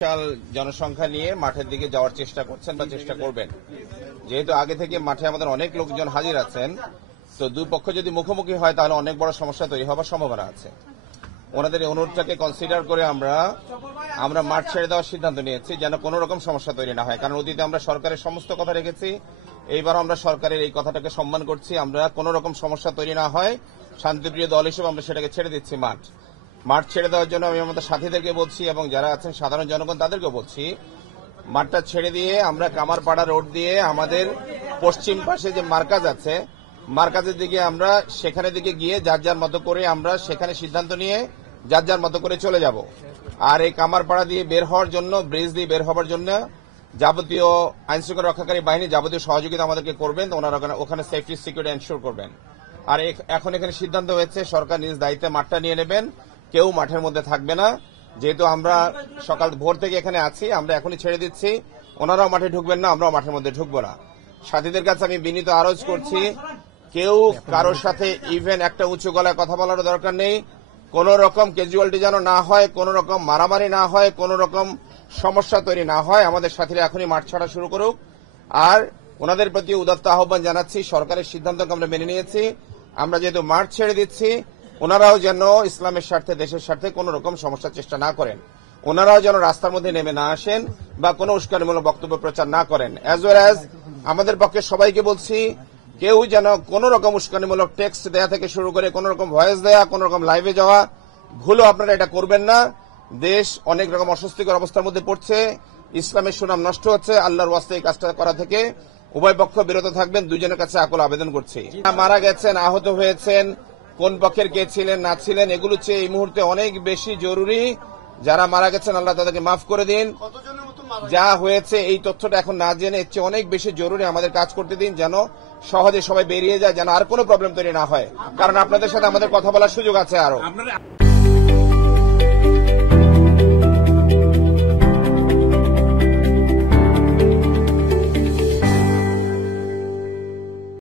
বিশাল জনসংখ্যা নিয়ে মাঠের দিকে যাওয়ার চেষ্টা করছেন বা চেষ্টা করবেন। যেহেতু আগে থেকে মাঠে আমাদের অনেক লোকজন হাজির আছেন, তো দুই পক্ষ যদি মুখোমুখি হয় তাহলে অনেক বড় সমস্যা তৈরি হওয়ার সম্ভাবনা আছে। ওনাদের এই অনুরোধটাকে কনসিডার করে আমরা মাঠ ছেড়ে দেওয়ার সিদ্ধান্ত নিয়েছি, যেন কোনো রকম সমস্যা তৈরি না হয়। কারণ অতীতে আমরা সরকারের সমস্ত কথা রেখেছি, এইবার আমরা সরকারের এই কথাটাকে সম্মান করছি। আমরা কোনো রকম সমস্যা তৈরি না হয়, শান্তিপ্রিয় দল হিসেবে আমরা সেটাকে ছেড়ে দিচ্ছি। মাঠ ছেড়ে দেওয়ার জন্য আমি আমাদের সাথীদেরকে বলছি এবং যারা আছেন সাধারণ জনগণ তাদেরকেও বলছি, মাঠটা ছেড়ে দিয়ে আমরা কামারপাড়া রোড দিয়ে আমাদের পশ্চিম পাশে যে মার্কাজ আছে, মার্কাজের দিকে আমরা সেখানে দিকে গিয়ে যার যার মতো করে আমরা সেখানে সিদ্ধান্ত নিয়ে যার যার মতো করে চলে যাব। আর এই কামারপাড়া দিয়ে বের হওয়ার জন্য, ব্রিজ দিয়ে বের হওয়ার জন্য যাবতীয় আইনশৃঙ্খলা রক্ষাকারী বাহিনী যাবতীয় সহযোগিতা আমাদেরকে করবেন, ওনারা ওখানে সেফটি সিকিউরিটি এনশিওর করবেন। আর এখন এখানে সিদ্ধান্ত হয়েছে সরকার নিজ দায়িত্বে মাঠটা নিয়ে নেবেন, কেউ মাঠের মধ্যে থাকবে না। যেহেতু আমরা সকাল ভোর থেকে এখানে আছি, আমরা এখনই ছেড়ে দিচ্ছি, ওনারাও মাঠে ঢুকবেন না, আমরাও মাঠের মধ্যে ঢুকবো না। সাথীদের কাছে আমি বিনীত আরজ করছি, কেউ কারোর সাথে ইভেন একটা উঁচু গলায় কথা বলার দরকার নেই। কোন রকম ক্যাজুয়ালিটি যেন না হয়, কোন রকম মারামারি না হয়, কোন রকম সমস্যা তৈরি না হয়। আমাদের সাথীরা এখনই মাঠ ছাড়া শুরু করুক। আর ওনাদের প্রতি উদাত্ত আহ্বান জানাচ্ছি, সরকারের সিদ্ধান্তকে আমরা মেনে নিয়েছি। আমরা যেহেতু মাঠ ছেড়ে দিচ্ছি, ওনারাও যেন ইসলামের স্বার্থে, দেশের স্বার্থে কোন রকম সমস্যার চেষ্টা না করেন। ওনারাও যেন রাস্তার মধ্যে নেমে না আসেন বা কোনো উস্কানিমূলক বক্তব্য প্রচার না করেন। অ্যাজ ওয়েল অ্যাজ আমাদের পক্ষে সবাইকে বলছি, কেউ যেন কোন রকম উস্কানিমূলক টেক্সট দেয়া থেকে শুরু করে কোন রকম ভয়েস দেয়া, কোন রকম লাইভে যাওয়া, ভুলও আপনারা এটা করবেন না। দেশ অনেক রকম অস্বস্তিকর অবস্থার মধ্যে পড়ছে, ইসলামের সুনাম নষ্ট হচ্ছে। আল্লাহর ওয়াস্তে এই কাজটা করা থেকে উভয় পক্ষ বিরত থাকবেন, দুজনের কাছে আকুল আবেদন করছি। মারা গেছেন, আহত হয়েছেন, কোন পক্ষের কে ছিলেন না ছিলেন, এগুলো চেয়ে এই মুহূর্তে অনেক বেশি জরুরি যারা মারা গেছেন আল্লাহ তাদেরকে মাফ করে দিন। যা হয়েছে এই তথ্যটা এখন না জেনে এর চেয়ে অনেক বেশি জরুরি আমাদের কাজ করতে দিন, যেন সহজে সবাই বেরিয়ে যায়, যেন আর কোনো প্রবলেম তৈরি না হয়। কারণ আপনাদের সাথে আমাদের কথা বলার সুযোগ আছে আরো।